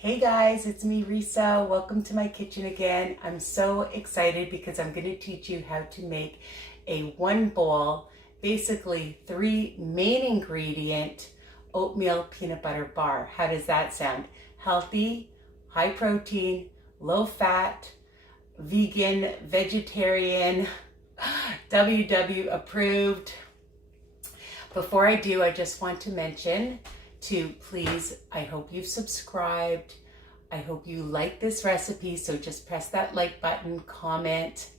Hey guys, it's me Risa. Welcome to my kitchen again. I'm so excited because I'm going to teach you how to make a one bowl, basically 3 main ingredient oatmeal peanut butter bar. How does that sound? Healthy, high protein, low fat, vegan, vegetarian, WW approved. Before I do, I just want to mention I hope you've subscribed. I hope you like this recipe. So just press that like button, comment,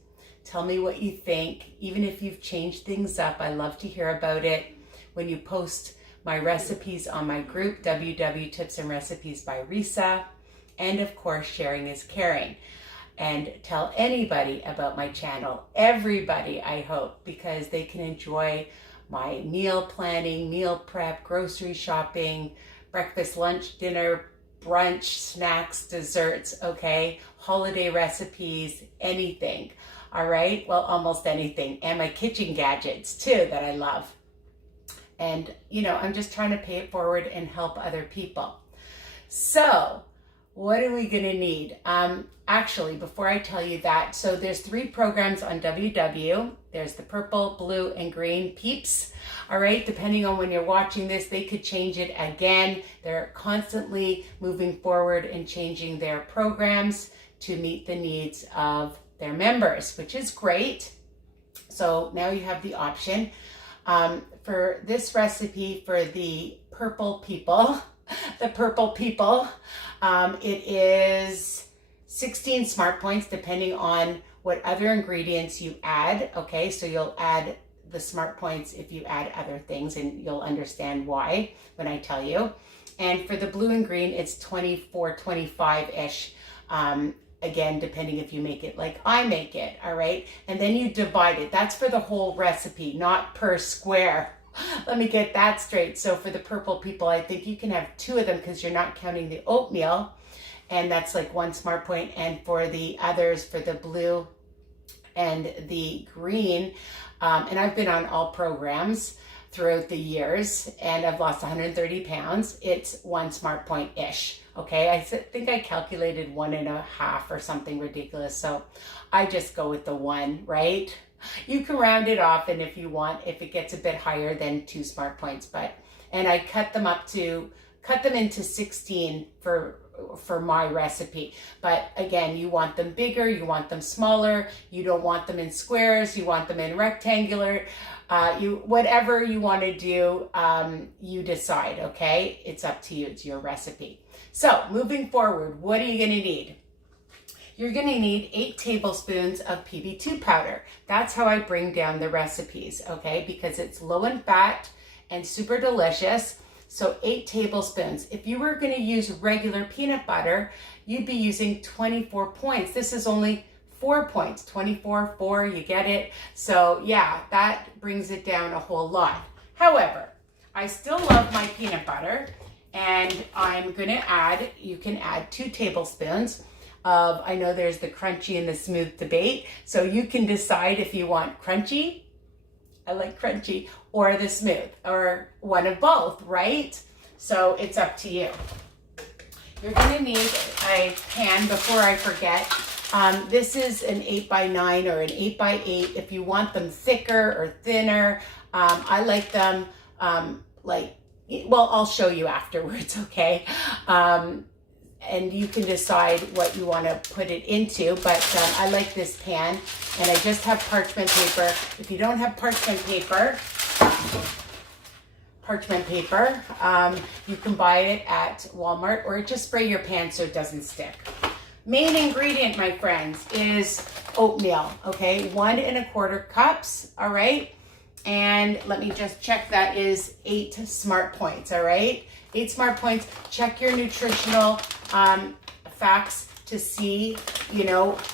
tell me what you think. Even if you've changed things up, I love to hear about it. When you post my recipes on my group, WW Tips and Recipes by Risa. And of course, sharing is caring. And tell anybody about my channel, everybody, I hope, because they can enjoy my meal planning, meal prep, grocery shopping, breakfast, lunch, dinner, brunch, snacks, desserts, okay? Holiday recipes, anything, all right? Well, almost anything. And my kitchen gadgets too that I love. And, I'm just trying to pay it forward and help other people. So, what are we gonna need? Actually, before I tell you that, so there's 3 programs on WW. There's the purple, blue, and green peeps. All right, depending on when you're watching this, they could change it again. They're constantly moving forward and changing their programs to meet the needs of their members, which is great. So now you have the option. For this recipe for the purple people, it is 16 smart points depending on what other ingredients you add. Okay, so you'll add the smart points if you add other things, and you'll understand why when I tell you. And for the blue and green, it's 24, 25-ish. Again, depending if you make it like I make it, all right? And then you divide it. That's for the whole recipe, not per square. Let me get that straight. So for the purple people, I think you can have 2 of them because you're not counting the oatmeal. And that's like 1 smart point. And for the others, for the blue and the green, and I've been on all programs throughout the years, and I've lost 130 pounds. It's 1 smart point-ish, okay? I think I calculated 1.5 or something ridiculous. So I just go with the 1, right? You can round it off, and if you want, if it gets a bit higher, then 2 smart points. And I cut them into 16 for my recipe. But again, you want them bigger, you want them smaller, you don't want them in squares, you want them in rectangular, whatever you want to do, you decide, okay? It's up to you, it's your recipe. So moving forward, what are you gonna need? You're gonna need 8 tablespoons of PB2 powder. That's how I bring down the recipes, okay? Because it's low in fat and super delicious. So 8 tablespoons. If you were gonna use regular peanut butter, you'd be using 24 points. This is only 4 points, 24, 4, you get it? So yeah, that brings it down a whole lot. However, I still love my peanut butter, and I'm gonna add, you can add 2 tablespoons of, I know there's the crunchy and the smooth debate, so you can decide if you want crunchy, I like crunchy, or the smooth, or one of both, right? So it's up to you. You're gonna need a pan, before I forget. This is an 8x9 or an 8x8. If you want them thicker or thinner, I like them well, I'll show you afterwards, okay? And you can decide what you want to put it into, but I like this pan, and I just have parchment paper. If you don't have parchment paper, you can buy it at Walmart, or just spray your pan so it doesn't stick. Main ingredient, my friends, is oatmeal, okay? 1 1/4 cups, all right? And let me just check, that is 8 smart points, all right? 8 smart points. Check your nutritional facts to see,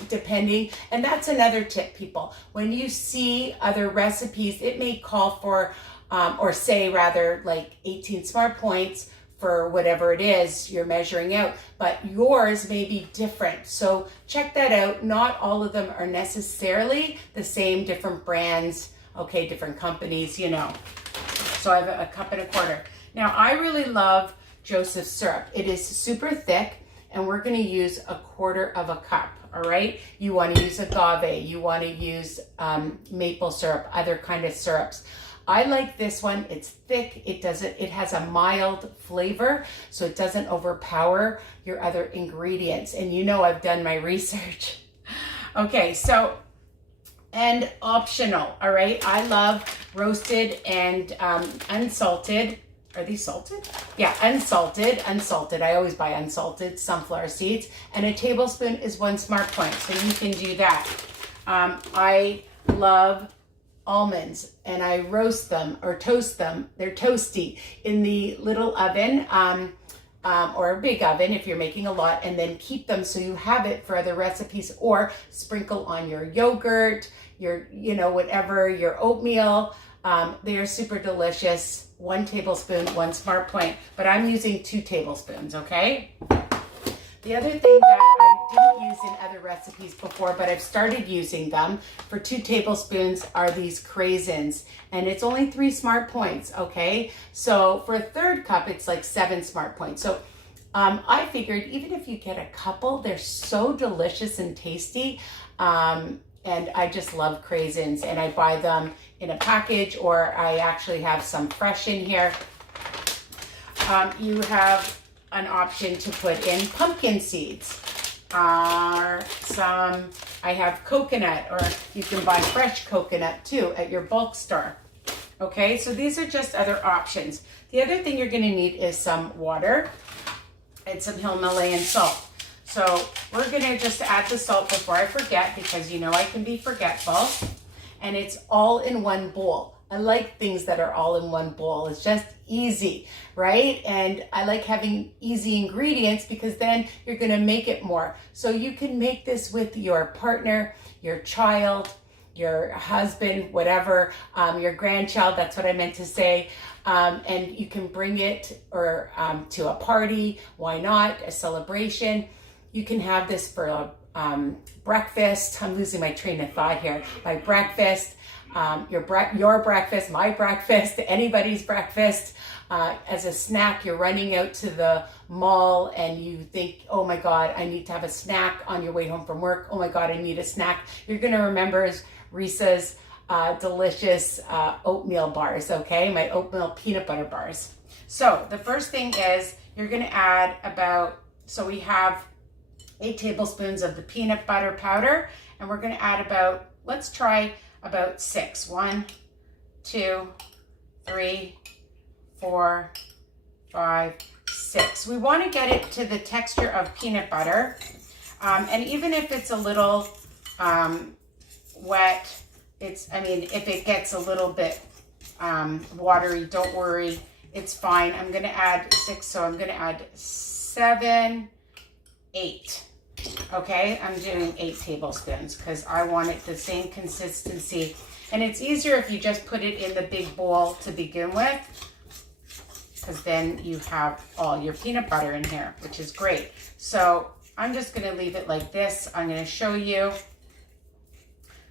depending. And that's another tip, people. When you see other recipes, it may call for, or say rather, like 18 smart points for whatever it is you're measuring out, but yours may be different. So check that out. Not all of them are necessarily the same, different brands, okay, different companies, So I have a 1.25 cups. Now, I really love Joseph's syrup. It is super thick. and we're going to use 1/4 of a cup. All right. You want to use agave. You want to use maple syrup, other kind of syrups. I like this one. It's thick. It has a mild flavor, so it doesn't overpower your other ingredients. And you know, I've done my research. Okay, so, and optional, all right? I love roasted and unsalted. Are these salted? Yeah, unsalted. I always buy unsalted sunflower seeds. And a tablespoon is 1 smart point, so you can do that. I love almonds, and I roast them or toast them. They're toasty in the little oven or a big oven if you're making a lot, and then keep them so you have it for other recipes, or sprinkle on your yogurt, your, you know, whatever, your oatmeal. They are super delicious. 1 tablespoon, 1 smart point, but I'm using 2 tablespoons, okay? The other thing that I didn't use in other recipes before, but I've started using them for 2 tablespoons, are these craisins. And it's only 3 smart points, okay? So for a 1/3 cup, it's like 7 smart points. So I figured even if you get a couple, they're so delicious and tasty. And I just love craisins, and I buy them in a package, or I actually have some fresh in here. You have an option to put in pumpkin seeds, I have coconut, or you can buy fresh coconut too at your bulk store. Okay, so these are just other options. The other thing you're going to need is some water and some Himalayan salt. So we're going to just add the salt before I forget, because you know I can be forgetful. And it's all in one bowl. I like things that are all in one bowl. It's just easy, right? And I like having easy ingredients, because then you're going to make it more. So you can make this with your partner, your child, your husband, whatever, your grandchild, that's what I meant to say. And you can bring it or to a party. Why not? A celebration. You can have this for breakfast. I'm losing my train of thought here. My breakfast, your breakfast, my breakfast, anybody's breakfast. As a snack, you're running out to the mall and you think, oh my God, I need to have a snack on your way home from work. Oh my God, I need a snack. You're going to remember Risa's delicious oatmeal bars, okay? My oatmeal peanut butter bars. So the first thing is you're going to add so we have 8 tablespoons of the peanut butter powder, and we're going to add let's try about 6. 1, 2, 3, 4, 5, 6. We want to get it to the texture of peanut butter. And even if it's a little wet, if it gets a little bit watery, don't worry, it's fine. I'm going to add 6, so I'm going to add 7, 8. Okay, I'm doing 8 tablespoons because I want it the same consistency. And it's easier if you just put it in the big bowl to begin with, because then you have all your peanut butter in here, which is great. So I'm just going to leave it like this. I'm going to show you.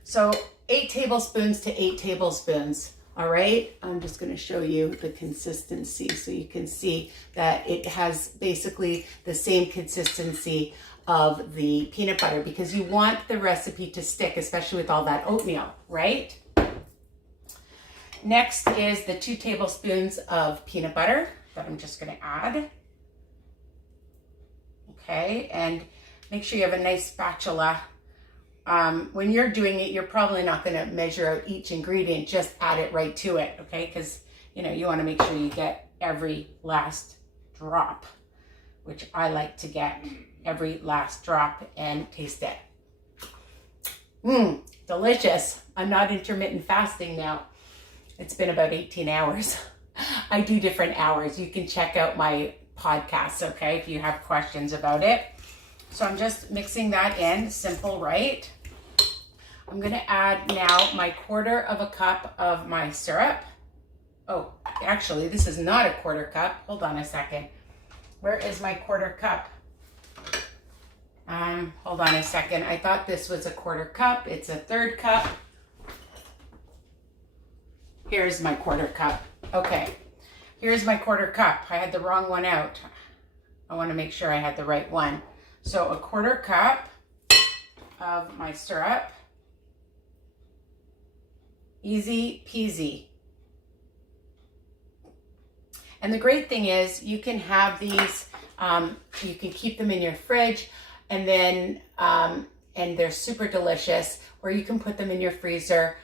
So 8 tablespoons to 8 tablespoons. All right, I'm just going to show you the consistency so you can see that it has basically the same consistency of the peanut butter, because you want the recipe to stick, especially with all that oatmeal, right? Next is the 2 tablespoons of peanut butter that I'm just going to add. Okay, and make sure you have a nice spatula. When you're doing it, you're probably not going to measure out each ingredient, just add it right to it, okay? Because, you want to make sure you get every last drop, which I like to get every last drop and taste it. Delicious. I'm not intermittent fasting now. It's been about 18 hours. I do different hours. You can check out my podcasts, okay, if you have questions about it. So I'm just mixing that in, simple, right? I'm going to add now my 1/4 of a cup of my syrup. Oh, actually, this is not a 1/4 cup. Hold on a second. Where is my 1/4 cup? Hold on a second. I thought this was a 1/4 cup. It's a 1/3 cup. Here's my 1/4 cup. Okay. Here's my 1/4 cup. I had the wrong one out. I want to make sure I had the right one. So a 1/4 cup of my syrup. Easy peasy. And the great thing is you can have these, you can keep them in your fridge, and then, and they're super delicious, or you can put them in your freezer.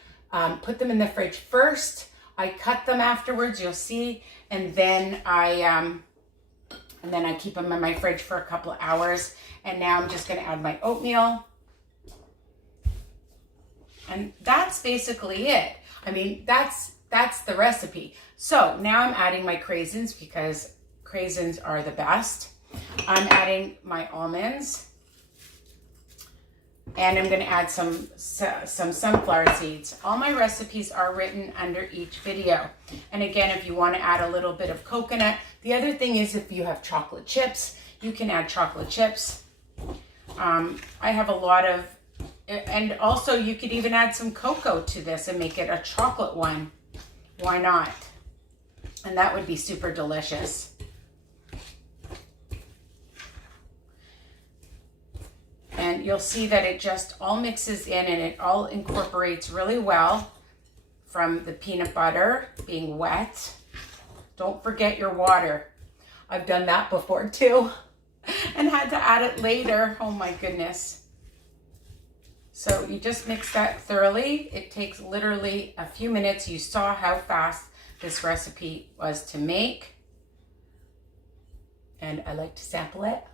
Put them in the fridge first. I cut them afterwards, you'll see, and then I keep them in my fridge for a couple of hours. And now I'm just gonna add my oatmeal. And that's basically it. I mean, that's the recipe. So now I'm adding my craisins because craisins are the best. I'm adding my almonds. And I'm gonna add some sunflower seeds. All my recipes are written under each video. And again, if you wanna add a little bit of coconut, the other thing is if you have chocolate chips, you can add chocolate chips. I have a lot of, and also you could even add some cocoa to this and make it a chocolate one. Why not? And that would be super delicious. And you'll see that it just all mixes in and it all incorporates really well from the peanut butter being wet. Don't forget your water. I've done that before too and had to add it later. Oh my goodness. So you just mix that thoroughly. It takes literally a few minutes. You saw how fast this recipe was to make. And I like to sample it.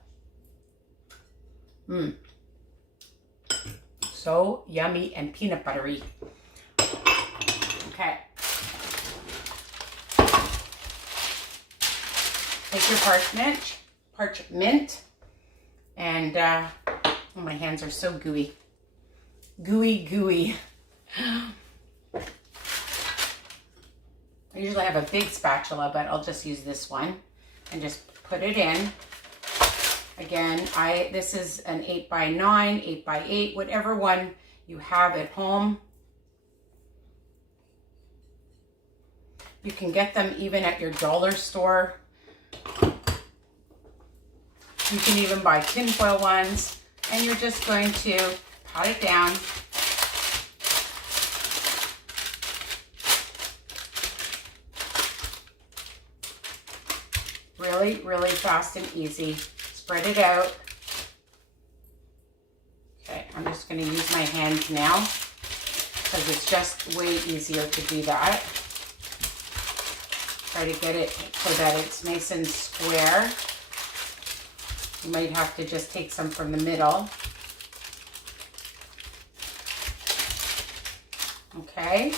So yummy and peanut buttery. Okay. Take your parchment, and oh, my hands are so gooey. Gooey. I usually have a big spatula, but I'll just use this one and just put it in. Again, this is an 8x9, 8x8, whatever one you have at home. You can get them even at your dollar store. You can even buy tinfoil ones, and you're just going to pat it down. Really, really fast and easy. Spread it out. Okay, I'm just going to use my hands now because it's just way easier to do that. Try to get it so that it's nice and square. You might have to just take some from the middle. Okay.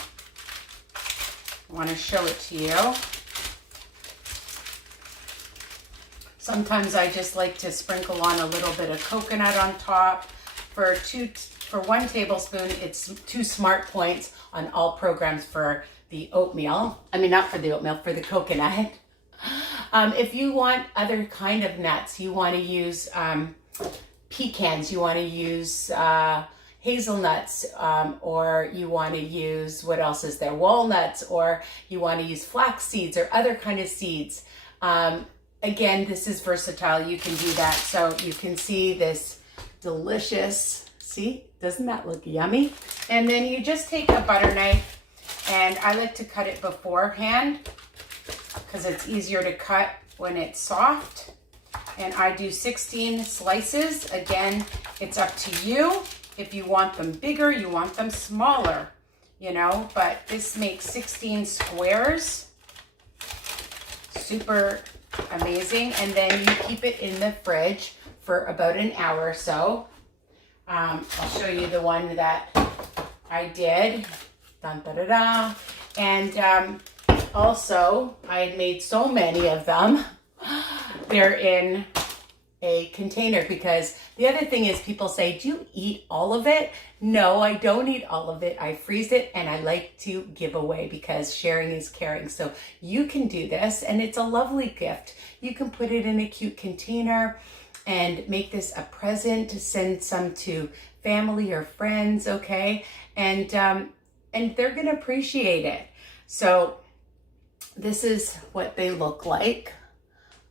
I want to show it to you. Sometimes I just like to sprinkle on a little bit of coconut on top. For 1 tablespoon, it's 2 smart points on all programs for the oatmeal. I mean, not for the oatmeal, for the coconut. If you want other kind of nuts, you want to use pecans, you want to use hazelnuts, or you want to use, what else is there, walnuts, or you want to use flax seeds or other kind of seeds. Again, this is versatile. You can do that. So you can see this delicious, see, doesn't that look yummy? And then you just take a butter knife, and I like to cut it beforehand because it's easier to cut when it's soft. And I do 16 slices. Again, it's up to you. If you want them bigger, you want them smaller, you know, but this makes 16 squares. Super amazing. And then you keep it in the fridge for about an hour or so. I'll show you the one that I did. Dun, da, da, da. And also, I had made so many of them. They're in a container, because the other thing is people say, do you eat all of it? No, I don't eat all of it. I freeze it, and I like to give away because sharing is caring. So you can do this, and it's a lovely gift. You can put it in a cute container and make this a present to send some to family or friends, okay? And they're gonna appreciate it. So this is what they look like.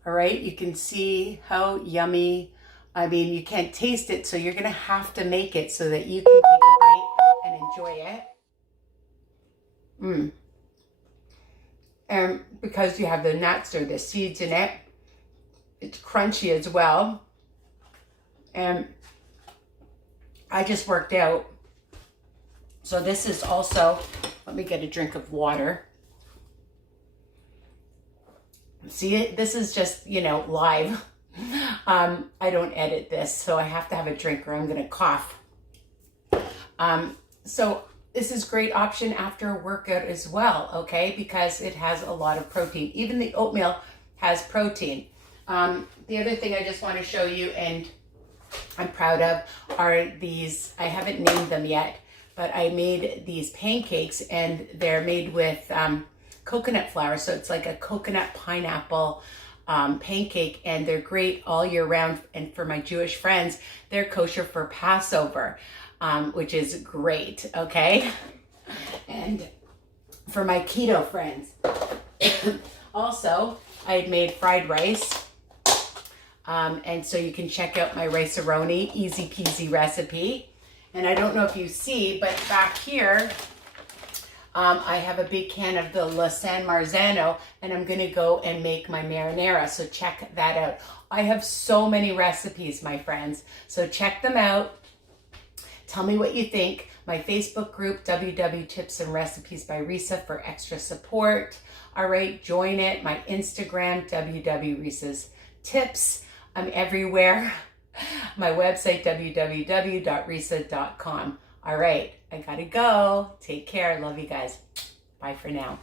All right, you can see how yummy I mean, you can't taste it, so you're going to have to make it so that you can take a bite and enjoy it. And because you have the nuts or the seeds in it, it's crunchy as well. And I just worked out. So this is also, let me get a drink of water. See, this is just, you know, live. I don't edit this, so I have to have a drink or I'm going to cough. So this is a great option after a workout as well, okay? Because it has a lot of protein. Even the oatmeal has protein. The other thing I just want to show you, and I'm proud of, are these, I haven't named them yet, but I made these pancakes, and they're made with coconut flour. So it's like a coconut pineapple pancake, and they're great all year round. And for my Jewish friends, they're kosher for Passover, which is great, okay? And for my keto friends, also, I had made fried rice. And so you can check out my rice-a-roni, easy peasy recipe. And I don't know if you see, but back here, I have a big can of the La San Marzano, and I'm going to go and make my marinara. So check that out. I have so many recipes, my friends. So check them out. Tell me what you think. My Facebook group, WW Tips and Recipes by Risa, for extra support. All right, join it. My Instagram, WW Risa's Tips. I'm everywhere. My website, www.risa.com. All right, I gotta go. Take care. Love you guys. Bye for now.